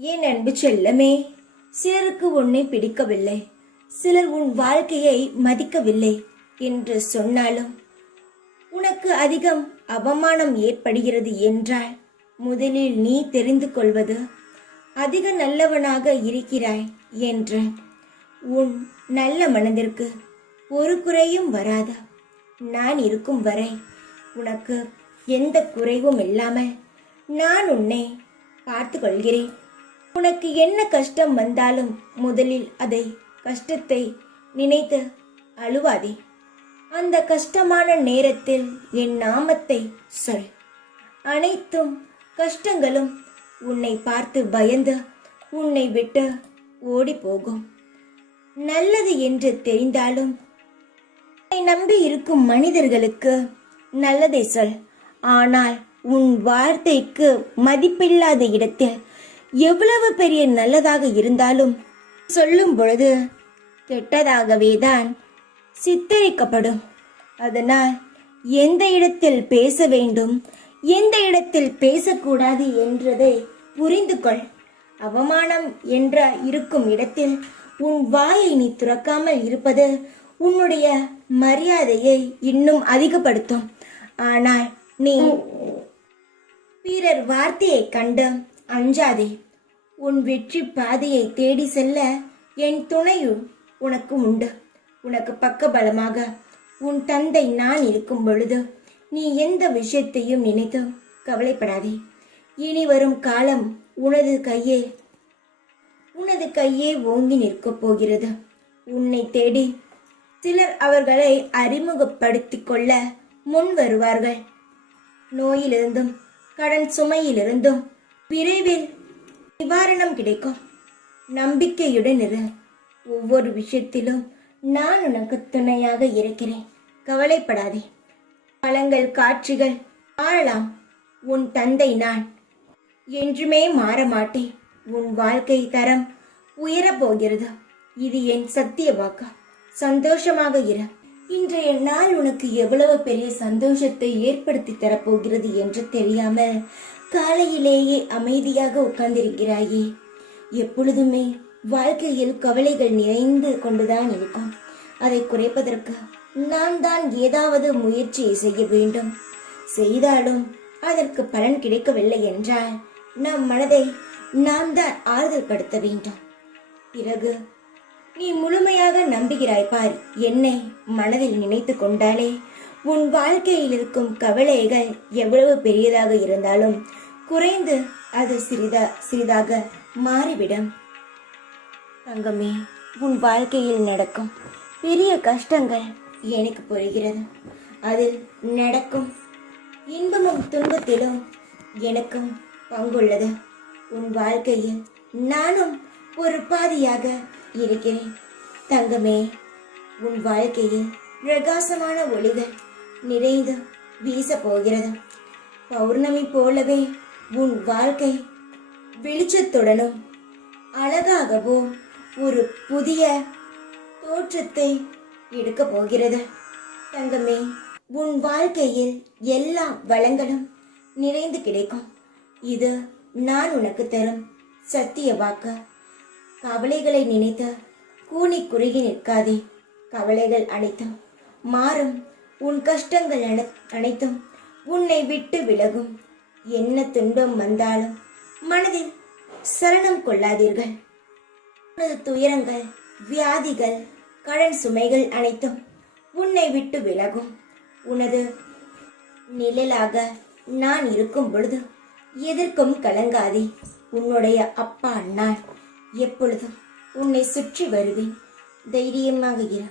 என் அன்பு செல்லமே, சிலருக்கு உன்னை பிடிக்கவில்லை, சிலர் உன் வாழ்க்கையை மதிக்கவில்லை என்று சொன்னாலும் உனக்கு அதிகம் அவமானம் ஏற்படுகிறது என்றால் முதலில் நீ தெரிந்து கொள்வது அதிக நல்லவனாக இருக்கிறாய் என்று. உன் நல்ல மனதிற்கு ஒரு குறையும் வராத நான் இருக்கும் வரை உனக்கு எந்த குறைவும் இல்லாமல் நான் உன்னை பார்த்து கொள்கிறேன். உனக்கு என்ன கஷ்டம் வந்தாலும் முதலில் அதை கஷ்டத்தை நினைத்து அழுவாதே. அந்த கஷ்டமான நேரத்தில் என் நாமத்தை சொல். அனைத்தும் கஷ்டங்களும் உன்னை பார்த்து பயந்து உன்னை விட்டு ஓடி போகும். நல்லது என்று தெரிந்தாலும் உன்னை நம்பி இருக்கும் மனிதர்களுக்கு நல்லதை சொல். ஆனால் உன் வார்த்தைக்கு மதிப்பில்லாத இடத்தில் எவ்வளவு பெரிய நல்லதாக இருந்தாலும் சொல்லும் பொழுது கெட்டதாகவே தான் சித்தரிக்கப்படும். அதனால் எந்த இடத்தில் பேச வேண்டும், எந்த இடத்தில் பேசக்கூடாது என்றதை புரிந்து கொள். அவமானம் என்ற இருக்கும் இடத்தில் உன் வாயை நீ துறக்காமல் இருப்பது உன்னுடைய மரியாதையை இன்னும் அதிகப்படுத்தும். ஆனால் நீ பிறர் வார்த்தையை கண்டு அஞ்சாதே. உன் வெற்றி பாதையை தேடி செல்ல என் துணையும் உனக்கு உண்டு. உனக்கு பக்கபலமாக உன் தந்தை நான் இருக்கும் பொழுது நீ எந்த விஷயத்தையும் நினைத்து கவலைப்படாதே. இனி வரும் காலம் உனது கையே ஓங்கி நிற்கப் போகிறது. உன்னை தேடி சிலர் அவர்களை அறிமுகப்படுத்திக் கொள்ள முன் வருவார்கள். நோயிலிருந்தும் கடன் சுமையிலிருந்தும் விரைவில் நிவாரணம் கிடைக்கும். நம்பிக்கையுடன் இரு. ஒவ்வொரு விஷயத்திலும் நான் உனக்கு துணையாக இருக்கிறேன். கவலைப்படாதே. பழங்கள் காட்சிகள் மாறலாம், உன் தந்தை நான் என்றுமே மாற மாட்டேன். உன் வாழ்க்கை தரம் உயரப்போகிறது. இது என் சத்திய வாக்கு. சந்தோஷமாக இரு. இன்றைய நாள் உனக்கு எவ்வளவு பெரிய சந்தோஷத்தை ஏற்படுத்தி தரப்போகிறது என்று தெரியாமல் காலையிலேயே அமைதியாக உட்கார்ந்திருக்கிறாயே. எப்பொழுதுமே வாழ்க்கையில் கவலைகள் நிறைந்து கொண்டுதான் இருக்கும். அதை குறைப்பதற்கு நான் தான் ஏதாவது முயற்சியை செய்ய வேண்டும். செய்தாலும் அதற்கு பலன் கிடைக்கவில்லை என்றால் நம் மனதை நாம் தான் ஆறுதல் படுத்த வேண்டும். பிறகு நீ முழுமையாக நம்புகிறாய் பார். என்னை மனதில் நினைத்து கொண்டாலே உன் வாழ்க்கையில் இருக்கும் கவலைகள் எவ்வளவு பெரியதாக இருந்தாலும் குறைந்து அது சிறிதாக மாறிவிடும். தங்கமே, உன் வாழ்க்கையில் நடக்கும் பெரிய கஷ்டங்கள் எனக்கு புரிகிறது. அதில் நடக்கும் இன்பமும் துன்பத்திலும் எனக்கும் பங்குள்ளது. உன் வாழ்க்கையில் நானும் ஒரு பாதியாக இருக்கிறேன். தங்கமே, உன் வாழ்க்கையில் பிரகாசமான ஒளிகள் நிறைந்து வீச போகிறது. பௌர்ணமி போலவே உன் வாழ்க்கை வெளிச்சத்துடனும் அழகாகவும் ஒரு புதிய தோற்றத்தை எடுக்க போகிறது. தங்கமே, உன் வாழ்க்கையில் எல்லா வளங்களும் நிறைந்து கிடைக்கும். இது நான் உனக்கு தரும் சத்திய வாக்கு. கவலைகளை நினைத்து கூனி குறுகி நிற்காதே. கவலைகள் அனைத்தும் மாறும். உன் கஷ்டங்கள் அனைத்தும் உன்னை விட்டு விலகும். என்ன துன்பம் வந்தாலும் மனதில் சரணம் கொள்ளாதீர்கள். உனது துயரங்கள், வியாதிகள், கடன் சுமைகள் அனைத்தும் உன்னை விட்டு விலகும். உனது நிழலாக நான் இருக்கும் பொழுது எதற்கும் கலங்காதே. உன்னுடைய அப்பா நான் எப்பொழுதும் உன்னை சுற்றி வருவேன். தைரியமாக இரு.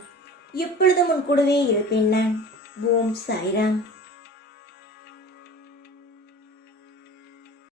எப்பொழுதும் உன் கூடவே இருப்பேன் நான். ஓம் சாய்ராம்.